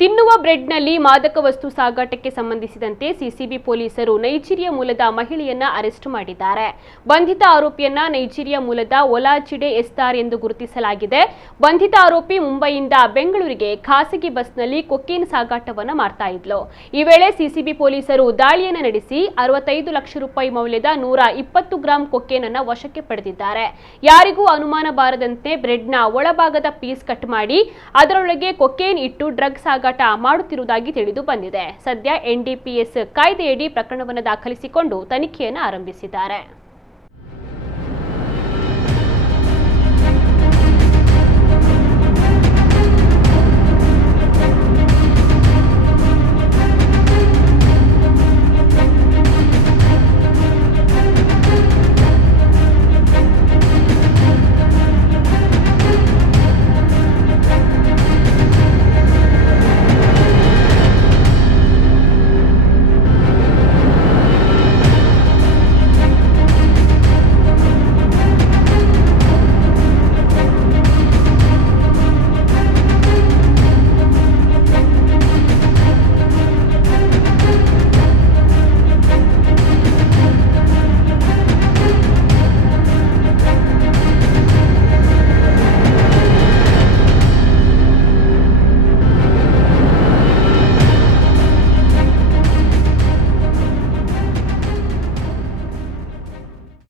ತಿನ್ನುವ ಬ್ರೆಡ್ನಲ್ಲಿ ಮಾದಕ ವಸ್ತು ಸಾಗಾಟಕ್ಕೆ ಸಂಬಂಧಿಸಿದಂತೆ ಸಿಸಿಬಿ ಪೊಲೀಸರು ನೈಜೀರಿಯಾ ಮೂಲದ ಮಹಿಳೆಯನ್ನ ಅರೆಸ್ಟ್ ಮಾಡಿದ್ದಾರೆ. ಬಂಧಿತ ಆರೋಪಿಯನ್ನ ನೈಜೀರಿಯಾ ಮೂಲದ ಒಲಾಚಿಡೆ ಎಸ್ತಾರ್ ಎಂದು ಗುರುತಿಸಲಾಗಿದೆ. ಬಂಧಿತ ಆರೋಪಿ ಮುಂಬೈಯಿಂದ ಬೆಂಗಳೂರಿಗೆ ಖಾಸಗಿ ಬಸ್ನಲ್ಲಿ ಕೊಕೇನ್ ಸಾಗಾಟವನ್ನ ಮಾಡ್ತಾ ಇದ್ಲು. ಈ ವೇಳೆ ಸಿಸಿಬಿ ಪೊಲೀಸರು ದಾಳಿಯನ್ನು ನಡೆಸಿ 65 ಲಕ್ಷ ರೂಪಾಯಿ ಮೌಲ್ಯದ 120 ಗ್ರಾಂ ಕೊಕೇನ್ ಅನ್ನು ವಶಕ್ಕೆ ಪಡೆದಿದ್ದಾರೆ. ಯಾರಿಗೂ ಅನುಮಾನ ಬಾರದಂತೆ ಬ್ರೆಡ್ನ ಒಳಭಾಗದ ಪೀಸ್ ಕಟ್ ಮಾಡಿ ಅದರೊಳಗೆ ಕೊಕೇನ್ ಇಟ್ಟು ಡ್ರಗ್ ಸಾಗಾಟ ಮಾಡುತ್ತಿರುವುದಾಗಿ ತಿಳಿದು ಬಂದಿದೆ. ಸದ್ಯ ಎನ್ಡಿಪಿಎಸ್ ಕಾಯ್ದೆಯಡಿ ಪ್ರಕರಣವನ್ನು ದಾಖಲಿಸಿಕೊಂಡು ತನಿಖೆಯನ್ನು ಆರಂಭಿಸಿದ್ದಾರೆ.